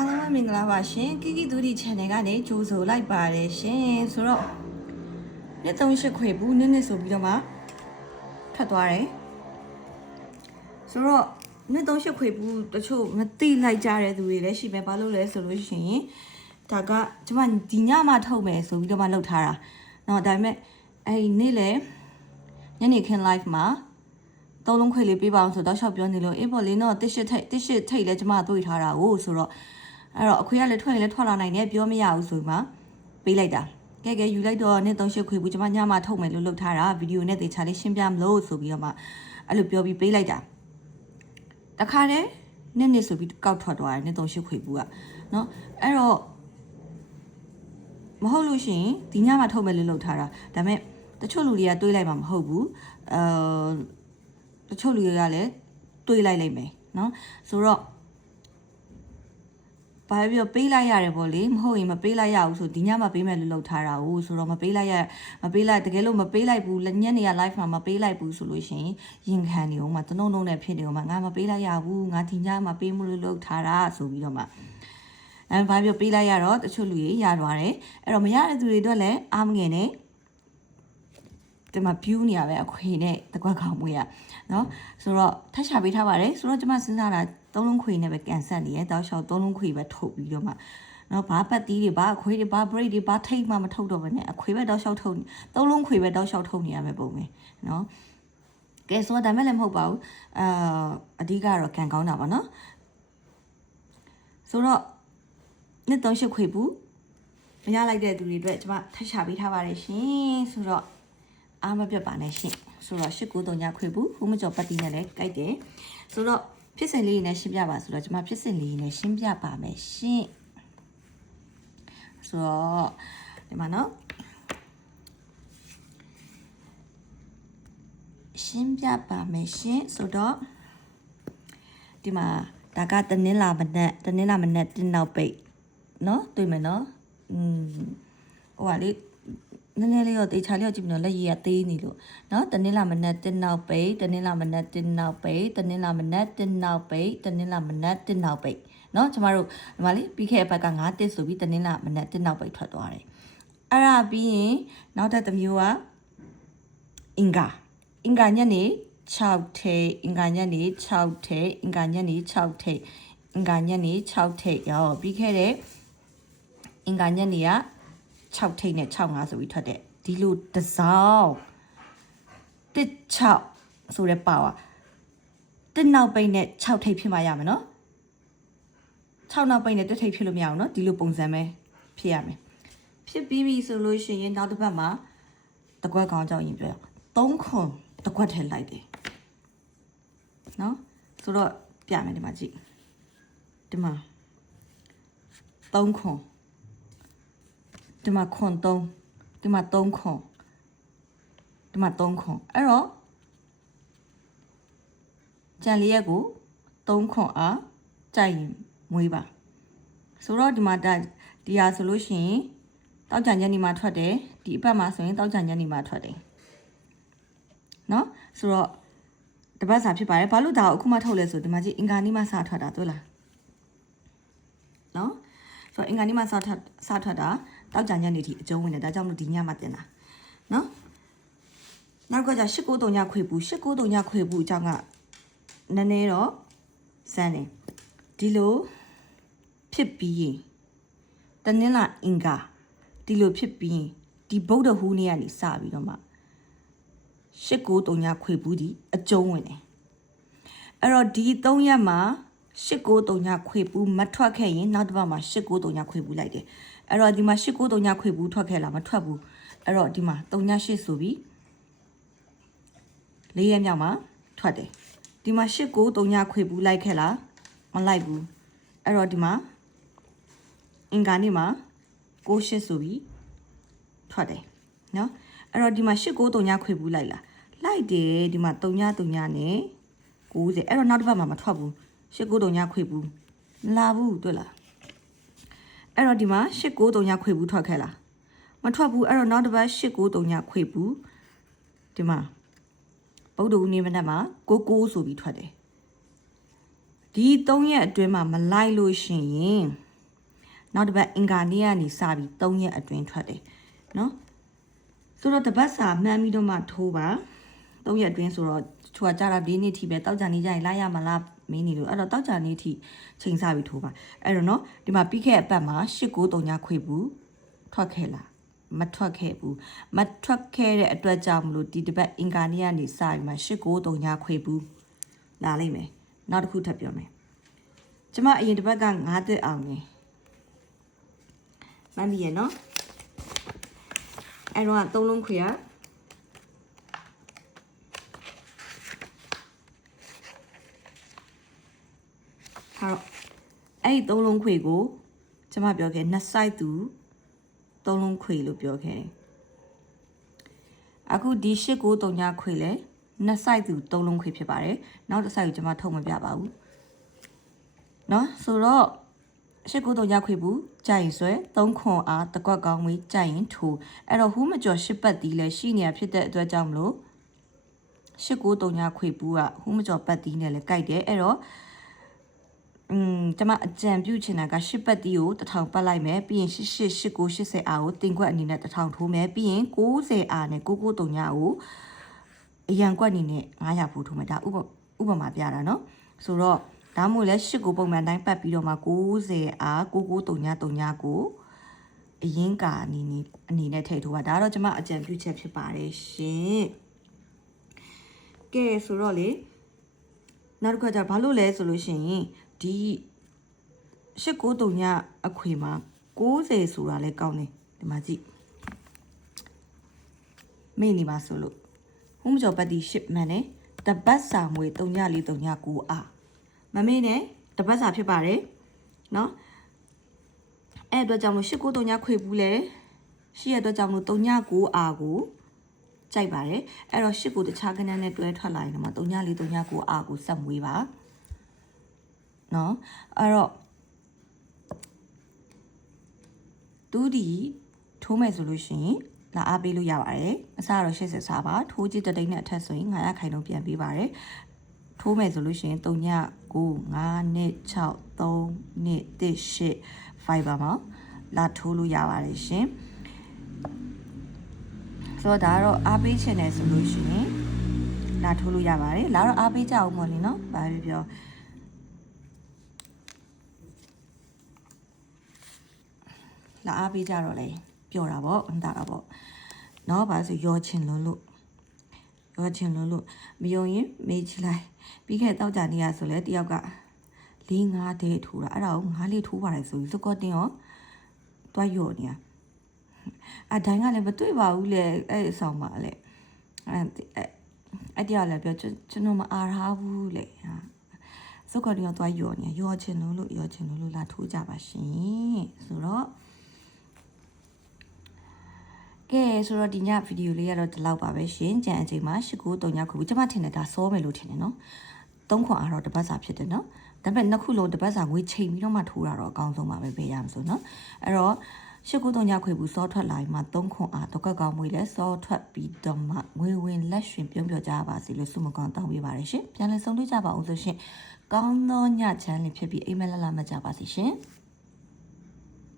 အားလုံးမင်္ဂလာပါရှင်ကီကီတူဒီ channel ကနေကြိုဆိုလိုက်ပါတယ်ရှင်ဆိုတော့နေ့38ခွေဘူးနေ့ဆိုပြီးတော့မှထပ်သွားတယ်ဆိုတော့နေ့38ခွေဘူးတချို့မသိလိုက်ကြတဲ့သူတွေလည်းရှိပဲဘာလို့လဲဆိုလို့ရှိရင်ဒါကကျမဒီညမှထုတ်မယ်ဆိုပြီးတော့မှလုပ်ထားတာเนาะဒါပေမဲ့အဲ့နေ့လေညနေခင်း live မှာသုံးလုံးခွေလေးပေးပါအောင်ဆိုတော့ရှောက်ပြောနေလို့အေးပေါ့လေးတော့တစ်ရှစ်ထိတ်လဲကျမတွေ့ထားတာကိုဆိုတော့အဲ့တော့အခွေကလည်းထွက်ရင်လည်းထွက်လာနိုင်တယ်ပြောမရဘူးဆိုမှပေးလိုက်တာကဲယူလိုက်တော့နေ့38ခွေဘူးကျမညမှာထုတ်မယ်လို့လုပ်ထားတာဗီဒီယိုနဲ့တေချာလေးရှင်းပြမလို့ဆိုပြီးတော့မှအဲ့လိုပြောပြီးပေးလိုက်တာတခါတည်းနေ့ဆိုပြီးကောက်ထွက်သွားတယ်နေ့38ခွေဘူးကเนาะအဲ့တော့မဟုတ်လို့ရှိရင်ဒီညမှာထုတ်မယ်လို့လုပ်ထားတာဒါပေမဲ့တချို့လူတွေကတွေးလိုက်မှာမဟုတ်ဘူးတချို့လူတွေကလည်းတွေးလိုက်လိမ့်မယ်เนาะဆိုတော့ဘာပြောပေးလိုက်ရတယ်ပေါ့လေမဟုတ်ရင်မပေးလိုက်ရဘူးဆိုဒီညမှာပေးမယ်လို့လုပ်ထားတာ哦ဆိုတော့မပေးလိုက်တကယ်လို့မပေးလိုက်ဘူးညနေရ live မှာမပေးလိုက်ဘူးဆိုလို့ရှိရင်ရင်ခံနေအောင်မှာတနုံနုံနဲ့ဖြစ်နေအောင်မှာငါမပေးလိုက်ရဘူးငါဒီညမှာပေးမှုလို့လုပ်ထားတာဆိုပြီးတော့မှဘာပြောပေးလိုက်ရတော့တချို့လူတွေရသွားတယ်အဲ့တော့မရတဲ့သူတွေအတွက်လည်းအားမငယ်နဲ့ဒီမှာ view နေရပဲအခွေနဲ့တကွက်ခေါင်မွေးရเนาะဆိုတော့ထပ်ချပေးထားပါတယ်ဆိုတော့ကျွန်မစဉ်းစားတာသုံးလုံးခွေနဲ့ပဲကန်ဆက်နေရတောက်လျှောက်သုံးလုံးခွေပဲထုတ်ပြီးတော့မှเนาะဘာပတ်တီးတွေဘာအခွေတွေဘာ break တွေဘာထိတ်မှမထုတ်တော့ဘဲနဲ့အခွေပဲတောက်လျှောက်ထုတ်သုံးလုံးခွေပဲတောက်လျှောက်ထုတ်နေရမယ်ပုံပဲเนาะကဲဆိုတော့ဒါမဲ့လည်းမဟုတ်ပါဘူးအဓိကတော့ကန်ကောင်းတာပါเนาะဆိုတော့နှစ်38ခွေဘူးမရလိုက်တဲ့သူတွေအတွက်ကျွန်မထပ်ချပေးထားပါတယ်ရှင်ဆိုတော့အားမပြတ်ပါနဲ့ရှင်ဆိုတော့893ညခွေဘူးဟိုမကျော်ပတ်တီးနဲ့လည်းကြိုက်တယ်ဆိုတော့ဖြစ်စဉ်လေးနဲ့ရှင်းပြပါဆိုတော့ကျွန်မဖြစ်စဉ်လေးနဲ့ရှင်းပြပါမယ်ရှင်ဆိုတော့ဒီမှာနော်ရှင်းပြပါမယ်ရှင်ဆိုတော့ဒီမှာဒါကတနင်္လာမနက်တင်းနောက်ပိတ်နော်တွေ့မယ်နော်ဟိုကလေနည်းနည်းလေးတော့တေချာလေးတော့ကြည့်ပြီးတော့လက်ရည်ကသေးနေလို့เนาะတနင်္လာမနက်တင်းနောက်ပိတ်တနင်္လာမနက်တင်းနောက်ပိတ်တနင်္လာမနက်တင်းနောက်ပိတ်တနင်္လာမနက်တင်းနောက်ပိတ်เนาะကျမတို့ဒီမှာလေပြီးခဲ့တဲ့ဘက်က9တစ်ဆိုပြီးတနင်္လာမနက်တင်းနောက်ပိတ်ထွက်သွားတယ်အဲ့ဒါပြီးရင်နောက်တစ်မျိုးကအင်္ဂါညနေ6ထိပ်အင်္ဂါညနေ6ထိပ်အင်္ဂါညနေ6ထိပ်အင်္ဂါညနေ6ထိပ်ရောပြီးခဲ့တဲ့အင်္ဂါညနေက6ထိပ်နဲ့65ဆိုပြီးထွက်တဲ့ဒီလိုတစောင်း16ဆိုတဲ့ပါဝါတစ်နောက်ပိတ်နဲ့6ထိပ်ဖြစ်မှရမယ်နော်6နောက်ပိတ်နဲ့တစ်ထိပ်ဖြစ်လို့မရအောင်နော်ဒီလိုပုံစံပဲဖြစ်ရမယ်ဖြစ်ပြီးပြီဆိုလို့ရှိရင်နောက်တစ်ပတ်မှာတကွက်ခေါင်းကြောင့်ရင်ပြော3ခွန်တကွက်ထဲလိုက်တယ်နော်ဆိုတော့ပြမယ်ဒီမှာကြည့်ဒီမှာ3ခွန်ဒီမှာခွန်3ဒီမှာ3ခွန်ဒီမှာ3ခွန်အဲ့တော့ကြံလေးရက်ကို3ခွန်အားကြိုက်ရင်မွေးပါဆိုတော့ဒီမှာဒီဟာဆိုလို့ရှိရင်တောက်ကြံညနေမှာထွက်တယ်ဒီအပတ်မှာဆိုရင်တောက်ကြံညနေမှာထွက်တယ်နော်ဆိုတော့တပတ်စာဖြစ်ပါတယ်ဘာလို့ဒါကိုအခုမှထုတ်လဲဆိုဒီမှာကြည့်အင်္ဂါနေ့မှစထွက်တာတွေ့လားနော်ဆိုတော့အင်္ဂါနေ့မှစထွက်တာတောက်ကြံညနေထိအကျုံးဝင်တယ်ဒါကြောင့်မလို့ဒီညမှတင်တာနော်နောက်ကကြ893ညခွေဘူး893ညခွေဘူးအကြောင်းကနည်းနည်းတော့စမ်းတယ်ဒီလိုဖြစ်ပြီးရင်တနင်္လာအင်္ဂါဒီလိုဖြစ်ပြီးရင်ဒီဗုဒ္ဓဟူးနေ့ကနေစပြီးတော့မှ893ညခွေဘူးဒီအကျုံးဝင်တယ်အဲ့တော့ဒီ3ရက်မှာ893ညခွေဘူးမထွက်ခဲ့ရင်နောက်တစ်ပတ်မှာ893ညခွေဘူးလိုက်တယ်အဲ့တော့ဒီမှာ893ညခွေဘူးထွက်ခဲ့လားမထွက်ဘူးအဲ့တော့ဒီမှာ38ဆိုပြီး4ရက်မြောက်မှာထွက်တယ်ဒီမှာ893ညခွေဘူးလိုက်ခဲ့လားမလိုက်ဘူးအဲ့တော့ဒီမှာအင်္ဂါနေ့မှာ68ဆိုပြီးထွက်တယ်နော်အဲ့တော့ဒီမှာ893ညခွေဘူးလိုက်လားလိုက်တယ်ဒီမှာ3ညနဲ့90အဲ့တော့နောက်တစ်ပတ်မှာမထွက်ဘူး893ညခွေဘူးမလာဘူးတွေ့လားအဲ့တော့ဒီမှာ893ညခွေဘူးထွက်ခဲ့လားမထွက်ဘူးအဲ့တော့နောက်တစ်ပတ်893ညခွေဘူးဒီမှာဗုဒ္ဓဦးနေ့မနက်မှာ99ဆိုပြီးထွက်တယ်ဒီ3ရက်အတွင်းမှာမလိုက်လို့ရှိရင် နောက်တစ်ပတ်အင်္ဂါနေ့ကနေစပြီး3ရက်အတွင်းထွက်တယ်နော်ဆိုတော့တပတ်စာမှန်းပြီးတော့မှထိုးပါ3ရက်အတွင်းဆိုတော့ချိုကကြတာ၄နေ့ထိပဲတောက်ကြနေကြရင်လိုက်ရမလားမင်းနေလို့အဲ့တော့တောက်ကြနေထိချိန်စားပြီးထိုးပါအဲ့တော့နော်ဒီမှာပြီးခဲ့အပတ်မှာ8939ခွေဘူးထွက်ခဲ့လားမထွက်ခဲ့ဘူးမထွက်ခဲ့တဲ့အတွက်ကြောင့်မလို့ဒီတစ်ပတ်အင်္ဂါနေ့ကနေစပြီးမှ8939ခွေဘူးလာလိမ့်မယ်နောက်တစ်ခုထပ်ပြောမယ်ကျမအရင်တစ်ပတ်က9တက်အောင်နေမှန်ပြီရနော်အဲ့တော့3လုံးခွေရဟာအဲ့ဒီ3လုံးခွေကိုကျမပြောခဲ့နှစ် site သူ3လုံးခွေလို့ပြောခဲ့တယ်အခုဒီ8939ခွေလဲနှစ် site သူ3လုံးခွေဖြစ်ပါတယ်နောက်တစ် site ကိုကျမထုတ်မပြပါဘူးเนาะဆိုတော့8939ခွေဘူးကြိုင်ဆွဲ3ခွန်အားတကွက်ကောင်းဝေးကြိုင်ရင်ထိုးအဲ့တော့ဟူးမကျော်10ပတ်တီးလဲရှိနေရဖြစ်တဲ့အတွက်ကြောင့်မလို့8939ခွေဘူးကဟူးမကျော်ပတ်တီးနဲ့လဲကြိုက်တယ်အဲ့တော့ကျမအကြံပြုချင်တာက10ပတ်တီးကို1000ပတ်လိုက်မယ်ပြီးရင်888980အားကိုတင်ခွက်အနေနဲ့1000ထိုးမယ်ပြီးရင်90အားနဲ့9939ကိုအရန်ကွက်အနေနဲ့900ဖို့ထိုးမယ်ဒါဥပမာပြတာเนาะဆိုတော့ဒါမှမဟုတ်လဲ8ကိုပုံမှန်တိုင်းပတ်ပြီးတော့မှ90အား9939ကိုအရင်ကာအနေနဲ့ထည့်ထိုးပါဒါတော့ကျမအကြံပြုချက်ဖြစ်ပါတယ်ရှင်ကဲဆိုတော့လေနောက်တစ်ခါကျဘာလို့လဲဆိုလို့ရှိရင်ဒီ8939အခွေမှာ90ဆိုတာလဲကောင်းတယ်ဒီမှာကြည့်မိနေပါဆိုလို့ဟိုးမကျော်ပတ်တီ10မှန်တယ်တပတ်စာငွေ3439အားမမေးနဲ့တပတ်စာဖြစ်ပါတယ်เนาะအဲ့အတွက်ကြောင့်မို့8939ခွေဘူးလဲရှိရအတွက်ကြောင့်မို့39အားကိုကြိုက်ပါတယ်အဲ့တော့8ကိုတခြားကဏ္ဍနဲ့တွဲထွက်လာရင်တော့3439အားကိုဆက်မွေးပါเนาะအဲ့တော့တူဒီထိုးမယ်ဆိုလို့ရှိရင်လာအားပေးလို့ရပါတယ်အစားတော့80စားပါထိုးကြည့်တဲ့တိတ်နဲ့အထက်ဆိုရင်900ခိုင်နှုန်းပြန်ပေးပါတယ်ထိုးမယ်ဆိုလို့ရှိရင်3ည9 5နှစ်6 3နှစ်1 8 fiber မှာလာထိုးလို့ရပါတယ်ရှင်ဆိုတော့ဒါကတော့အားပေးချင်တယ်ဆိုလို့ရှိရင်လာထိုးလို့ရပါတယ်လာတော့အားပေးကြအောင်ပေါ့လေနော်ဘာပဲပြောလာအားပေးကြတော့လေပျော်တာပေါ့အန်တာတာပေါ့နော်ဘာလို့ရောချင်လို့မယုံရင်မေးကြည့်လိုက်ပြီးခဲ့တောက်ကြနေရဆိုလဲတယောက်က4-5တဲ့ထိုးတာအဲ့ဒါကို9လေးထိုးပါတယ်ဆိုပြီးစကော့တင်ရောတွားရော့နေရအတိုင်းကလည်းမတွေ့ပါဘူးလေအဲ့အဆောင်မှာလေအဲ့တရားလည်းပြောကျွန်တော်မအားထားဘူးလေဟာစကော့တင်ရောတွားရော့နေရောချင်လို့လာထိုးကြပါရှင်ဆိုတော့ကဲဆိုတော့ဒီညဗီဒီယိုလေးကတော့ဒီလောက်ပါပဲရှင်ကြံအချိန်မှာ8939ခုကျမထင်တယ်ဒါစောမယ်လို့ထင်တယ်နော်3ခွန်အားတော့တပတ်စာဖြစ်တယ်နော်ဒါပေမဲ့နှစ်ခုလုံးတပတ်စာငွေချိန်ပြီးတော့မှထိုးတာတော့အကောင်းဆုံးပါပဲပေးရမှာဆိုနော်အဲ့တော့8939ခွေဘူးစောထွက်လာပြီးမှ3ခွန်အားတော့ကောက်ငွေလဲစောထွက်ပြီးတော့မှငွေဝင်လက်ရှင်ပြုံးပြောကြပါစီလို့ဆုမကောင်းတောင်းပေးပါရရှင်ပြန်လည်ဆုံတွေ့ကြပါအောင်ဆိုရှင်ကောင်းသောညချမ်းလေးဖြစ်ပြီးအိမ်မက်လလမကြပါစီရှင်